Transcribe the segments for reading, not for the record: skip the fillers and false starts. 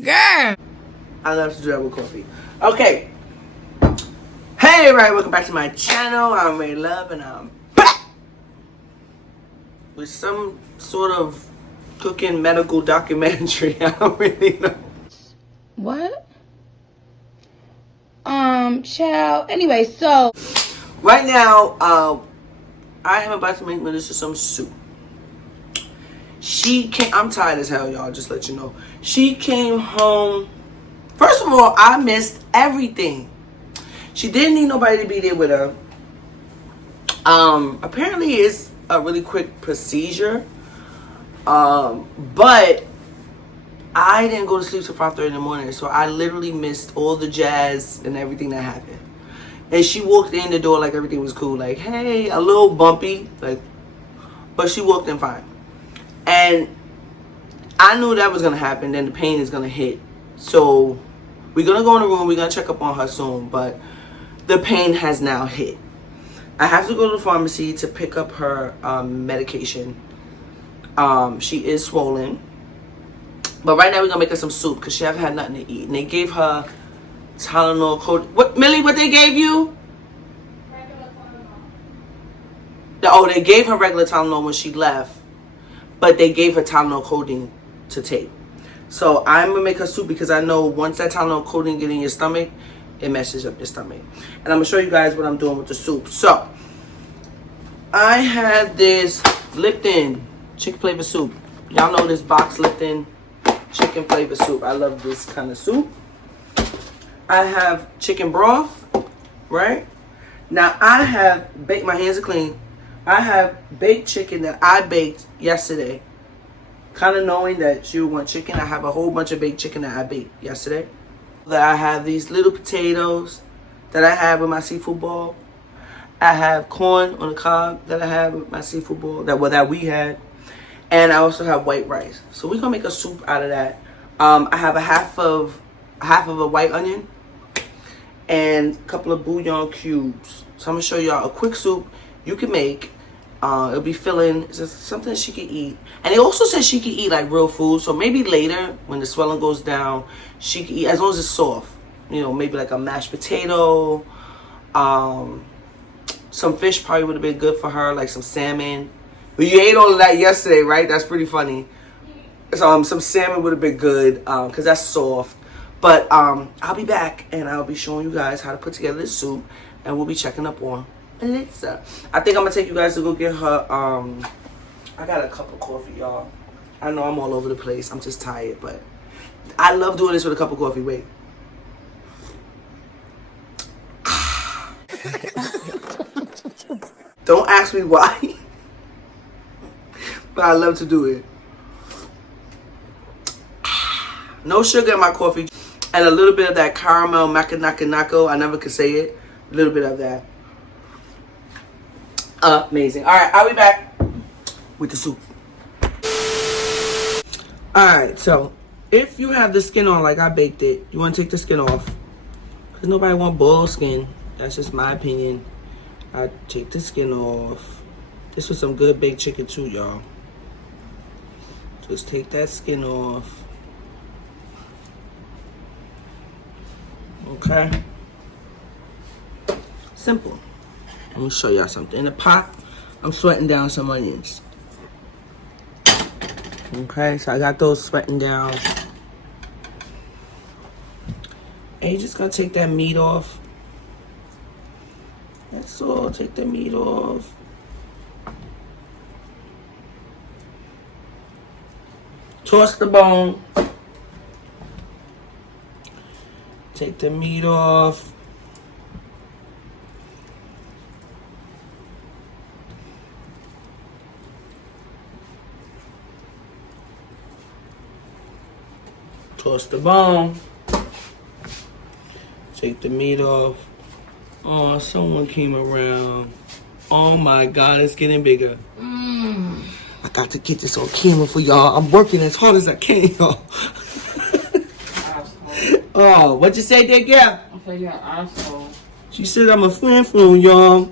Girl. I love to do that with coffee. Okay. Hey, everybody, welcome back to my channel. I'm Ray Love, and I'm back with some sort of cooking medical documentary. I don't really know. What? Child. Anyway, so right now, I am about to make Melitza some soup. I'm tired as hell, y'all, just let you know. She came home. First of all, I missed everything. She didn't need nobody to be there with her. Apparently it's a really quick procedure. But I didn't go to sleep till 5:30 in the morning, so I literally missed all the jazz and everything that happened. And she walked in the door like everything was cool, like, hey, a little bumpy, like, but she walked in fine. And I knew that was gonna happen, then the pain is gonna hit. So we're gonna go in the room, we're gonna check up on her soon, but the pain has now hit. I have to go to the pharmacy to pick up her medication. She is swollen. But right now we're gonna make her some soup because she haven't had nothing to eat. And they gave her Tylenol cold. What, Millie, what they gave you? Regular Tylenol. Oh, they gave her regular Tylenol when she left. But they gave her Tylenol coating to take. So I'm going to make her soup because I know once that Tylenol coating get in your stomach, it messes up your stomach. And I'm going to show you guys what I'm doing with the soup. So I have this Lipton chicken flavor soup. Y'all know this box Lipton chicken flavor soup. I love this kind of soup. I have chicken broth, right? Now I have baked, my hands are clean. I have baked chicken that I baked yesterday. Kind of knowing that she would want chicken, I have a whole bunch of baked chicken that I baked yesterday. That I have these little potatoes that I have with my seafood bowl. I have corn on the cob that I have with my seafood bowl that we had. And I also have white rice. So we're gonna make a soup out of that. I have a half of a white onion and a couple of bouillon cubes. So I'm gonna show y'all a quick soup you can make. It'll be filling. It's just something she can eat. And it also says she can eat like real food. So maybe later when the swelling goes down, she can eat as long as it's soft. You know, maybe like a mashed potato. Some fish probably would have been good for her, like some salmon. But you ate all of that yesterday, right? That's pretty funny. So some salmon would have been good because that's soft. But I'll be back and I'll be showing you guys how to put together this soup. And we'll be checking up on Melitza. I think I'm gonna take you guys to go get her. I got a cup of coffee, y'all. I know I'm all over the place. I'm just tired, but I love doing this with a cup of coffee. Wait. Don't ask me why, but I love to do it. No sugar in my coffee, and a little bit of that caramel macanacanaco. I never could say it. A little bit of that. Amazing. All right, I'll be back with the soup. All right, so if you have the skin on like I baked it, you want to take the skin off. Because nobody want boiled skin. That's just my opinion. I take the skin off. This was some good baked chicken too, y'all. Just take that skin off. Okay. Simple. I'm gonna show y'all something. In the pot, I'm sweating down some onions. Okay, so I got those sweating down. And you're just gonna take that meat off. That's all, take the meat off. Toss the bone. Take the meat off. Toss the bone. Take the meat off. Oh, someone came around. Oh my God, it's getting bigger. I got to get this on camera for y'all. I'm working as hard as I can, y'all. Oh, what'd you say there, girl? I said you're an asshole. She said I'm a flan, y'all.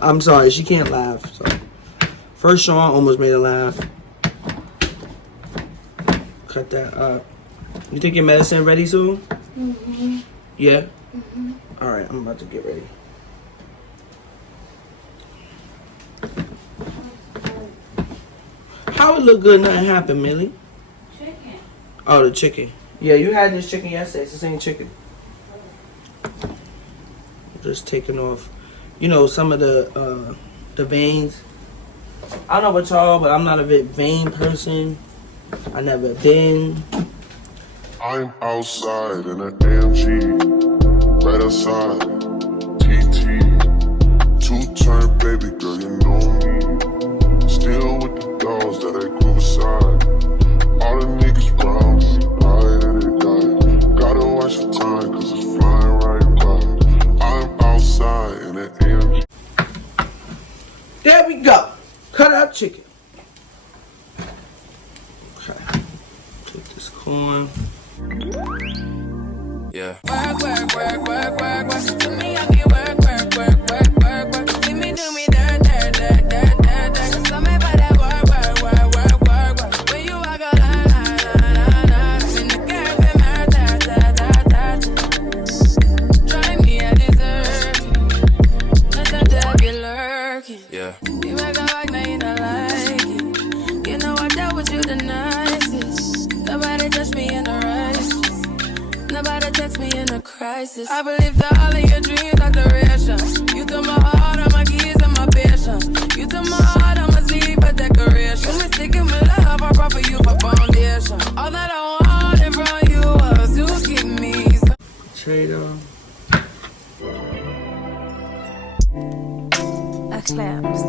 I'm sorry, she can't laugh. So. First Sean almost made her laugh. Cut that up. You think your medicine ready soon? Mm-hmm. Yeah? Mm-hmm. Alright, I'm about to get ready. How it look good nothing happened, Millie? Chicken. Oh, the chicken. Yeah, you had this chicken yesterday. It's the same chicken. Just taking off, you know, some of the veins. I don't know about y'all, but I'm not a big vein person. I never been. I'm outside in an AMG, right outside, TT, two-turn baby girl, you know me, still with the dogs that I grew beside, all the niggas round me, die and they die, gotta watch the time cause it's flying right by, I'm outside in an AMG. There we go. Cut out chicken. Okay. Take this corn. Yeah. Work, work, work, work, work, work. To me, I can work, work, work, work, work, work. See me do me dirt, dirt, dirt, dirt, dirt, dirt. So me by that work, work, work, work, work, work. When you walk a line, line, line, line, line. In the cafe, murder, da, da, da, da. Try me, I deserve it. Nothing to be lurking. Yeah. You make a like, now you don't like it. You know I dealt with you the nicest. Nobody touched me in the righteous. Nobody text me in a crisis. I believe that all of your dreams are duration. You took my heart, all my keys, and my patience. You took my heart, I must leave a decoration. You mistaken my love, I brought for you for foundation. All that I wanted from you was to keep me. Potato. A claps.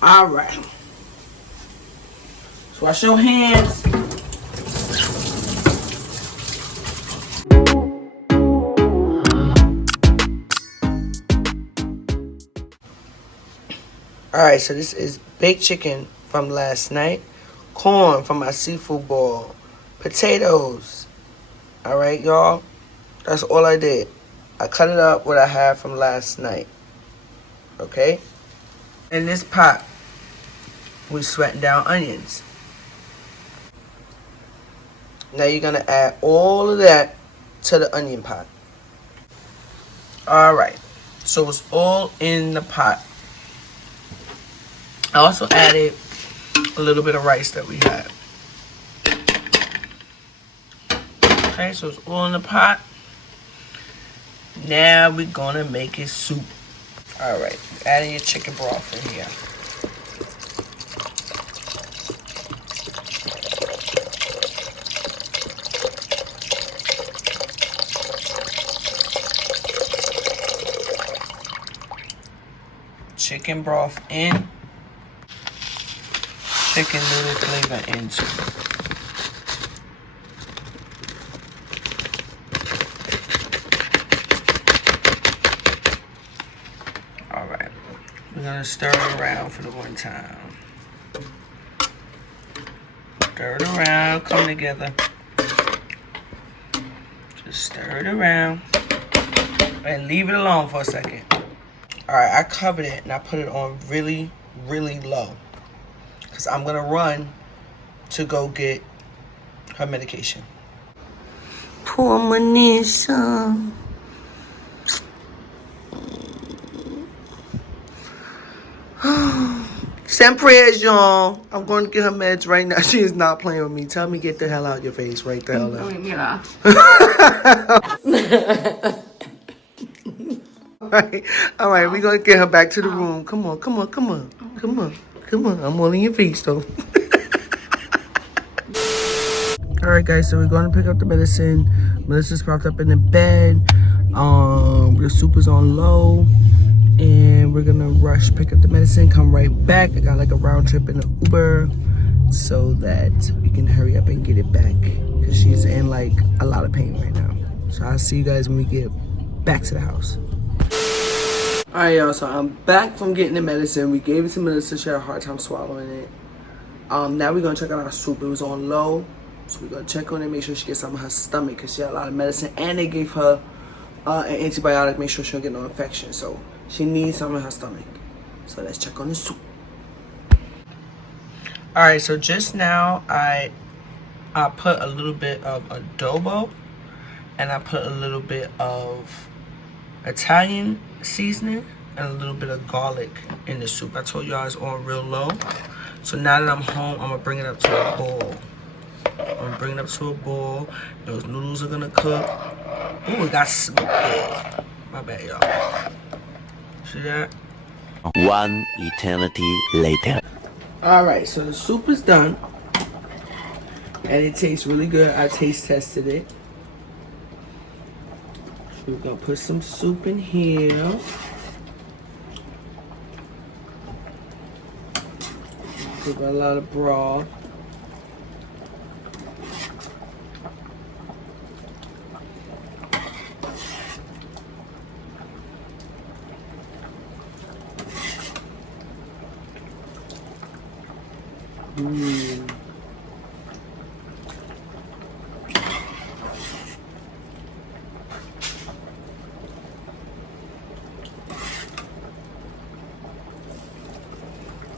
All right. So wash your hands. All right, so this is baked chicken from last night, corn from my seafood boil, potatoes. All right, y'all. That's all I did. I cut it up what I had from last night. Okay? In this pot, we sweating down onions. Now you're gonna add all of that to the onion pot. All right, so it's all in the pot. I also added a little bit of rice that we had. Okay, so it's all in the pot. Now we're gonna make it soup. All right, adding your chicken broth in here. Chicken broth in. Chicken noodle flavor into. Alright. We're gonna stir it around for the one time. Stir it around, come together. Just stir it around. And leave it alone for a second. Alright, I covered it and I put it on really, really low. Because I'm going to run to go get her medication. Poor Manisha. Send prayers, y'all. I'm going to get her meds right now. She is not playing with me. Tell me get the hell out your face right the hell out. Don't get off. All right, we're going to get her back to the room. Come on. I'm all in your face, though. All right, guys, so we're going to pick up the medicine. Melissa's propped up in the bed. The soup is on low. And we're going to rush, pick up the medicine, come right back. I got like a round trip in the Uber so that we can hurry up and get it back. Because she's in like a lot of pain right now. So I'll see you guys when we get back to the house. Alright, y'all, so I'm back from getting the medicine. We gave it to Melitza. She had a hard time swallowing it. Now we're going to check out our soup. It was on low, so we're going to check on it, make sure she gets some in her stomach because she had a lot of medicine. And they gave her an antibiotic, make sure she don't get no infection. So she needs some in her stomach. So let's check on the soup. Alright, so just now I put a little bit of adobo and I put a little bit of Italian seasoning and a little bit of garlic in the soup. I told y'all it's on real low. So now that I'm home, I'm gonna bring it up to a boil. Those noodles are gonna cook. Ooh, it got smoky. My bad, y'all. See that? 1 eternity later. Alright, so the soup is done. And it tastes really good. I taste tested it. We're gonna put some soup in here. Give a lot of broth.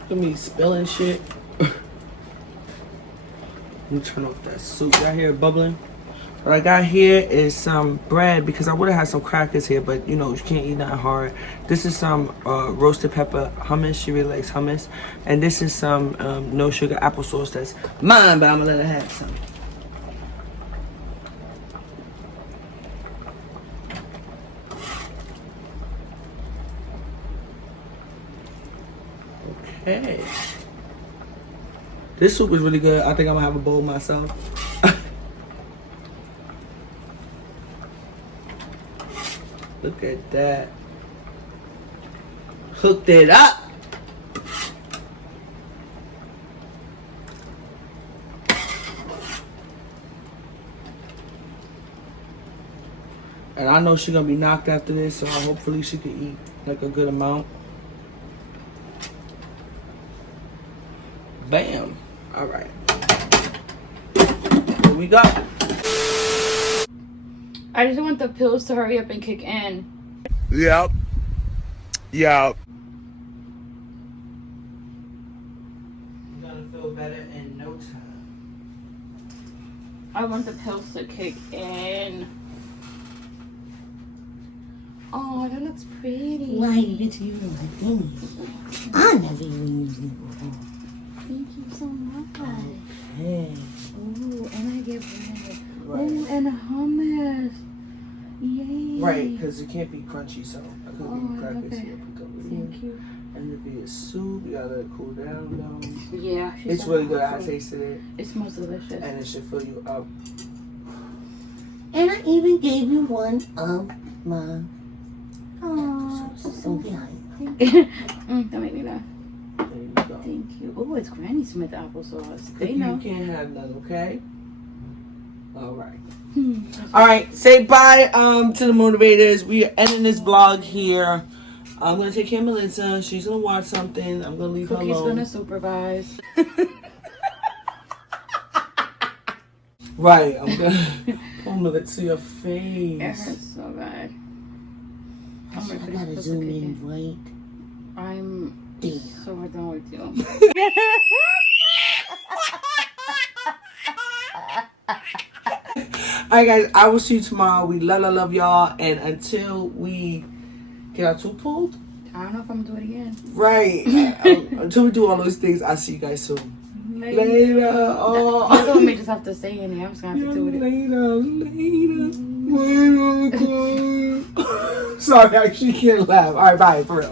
Look at me spilling shit. Let me turn off that soup. Y'all hear it bubbling? What I got here is some bread because I would have had some crackers here, but you know, you can't eat nothing hard. This is some roasted pepper hummus. She really likes hummus. And this is some no sugar applesauce that's mine, but I'm gonna let her have some. Okay. This soup is really good. I think I'm gonna have a bowl myself. Look at that. Hooked it up. And I know she's gonna be knocked after this, so hopefully she can eat like a good amount. Bam. All right. Here we go. I just want the pills to hurry up and kick in. Yep. Yep. You're gonna feel better in no time. I want the pills to kick in. Oh, that looks pretty. Why, bitch, you know my thing. I never even used it before. Thank you so much. Hey. Oh, and I get bread. Right. Oh, and hummus. Yay. Right, because it can't be crunchy, so I could Oh, eat crackers okay. here. Pick up with Thank you. you. And if it's soup, you gotta let it cool down though. Yeah. she It's said really that good. I also. tasted it. It smells delicious. And it should fill you up. And I even gave you one of my Oh, so behind. That made me laugh. There you go. Thank you. Oh, it's Granny Smith applesauce. They You know. can't have none, okay? All right. Hmm. All right. Say bye to the motivators. We are ending this vlog here. I'm gonna take care of Melitza. She's gonna watch something. I'm gonna leave her Cookie's alone. gonna supervise. Right. I'm gonna pull Melitza your It face. hurts so bad. I gotta zoom in right I'm there. so done with you. Alright guys, I will see you tomorrow. We love y'all. And until we get our tooth pulled, I don't know if I'm gonna do it again. right. Until we do all those things, I'll see you guys soon. Later. Oh. You're the one may just have to stay in there. I'm just gonna have to do it. Later. Sorry, I actually can't laugh. Alright, bye, for real.